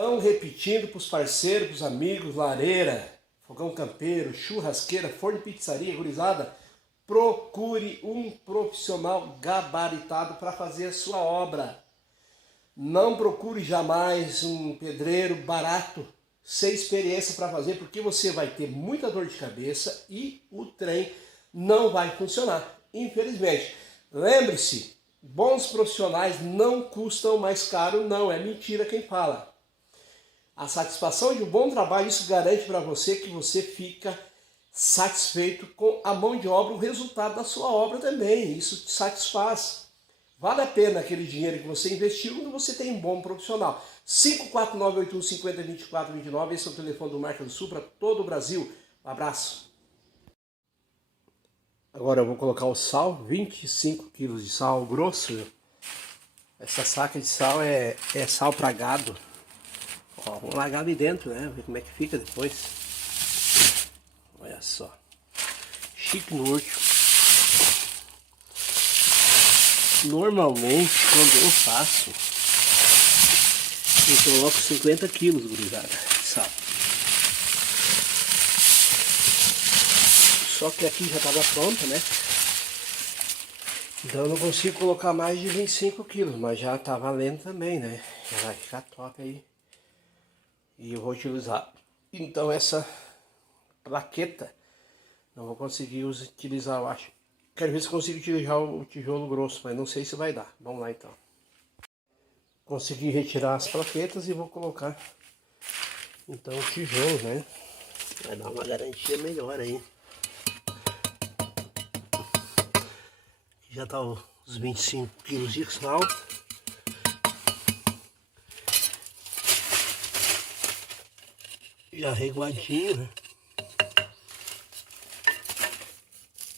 Então, repetindo para os parceiros, para os amigos, lareira, fogão campeiro, churrasqueira, forno de pizzaria, gurizada, procure um profissional gabaritado para fazer a sua obra. Não procure jamais um pedreiro barato, sem experiência para fazer, porque você vai ter muita dor de cabeça e o trem não vai funcionar, infelizmente. Lembre-se, bons profissionais não custam mais caro, não, é mentira quem fala. A satisfação de um bom trabalho, isso garante para você que você fica satisfeito com a mão de obra, o resultado da sua obra também, isso te satisfaz. Vale a pena aquele dinheiro que você investiu quando você tem um bom profissional. 54981502429, esse é o telefone do Marca do Sul para todo o Brasil. Um abraço. Agora eu vou colocar o sal, 25 kg de sal grosso. Essa saca de sal é sal para gado. Ó, vou largar ali dentro, né? Ver como é que fica depois. Olha só. Chique no último. Normalmente, quando eu faço, eu coloco 50 kg, gurizada, de sal. Só que aqui já estava pronta, né? Então eu não consigo colocar mais de 25 kg, mas já tá valendo também, né? Já vai ficar top aí. E eu vou utilizar. Então essa plaqueta, não vou conseguir utilizar, eu acho. Quero ver se consigo utilizar o tijolo grosso, mas não sei se vai dar. Vamos lá então. Consegui retirar as plaquetas e vou colocar então o tijolo, né? Vai dar uma garantia melhor aí. Já tá os 25 kg de sal. Já reguadinho, né?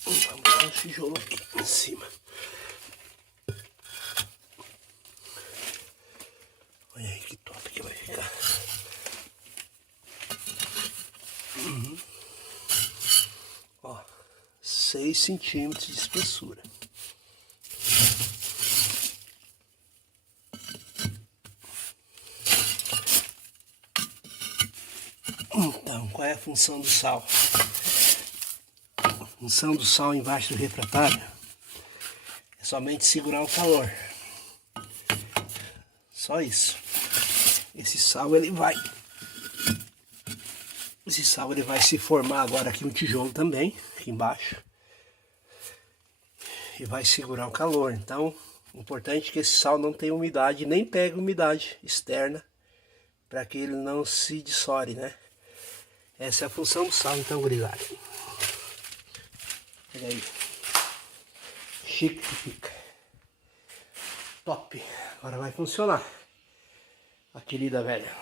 Vamos dar um tijolo aqui em cima. Olha aí que top que vai ficar. Ó, 6 centímetros de espessura. Então, qual é a função do sal? A função do sal embaixo do refratário é somente segurar o calor. Só isso. Esse sal ele vai se formar agora aqui no tijolo também, aqui embaixo. E vai segurar o calor. Então, o importante é que esse sal não tenha umidade, nem pegue umidade externa, para que ele não se dissore, né? Essa é a função do sal, então, gurizada. Olha aí. Chique que fica. Top. Agora vai funcionar. A querida velha.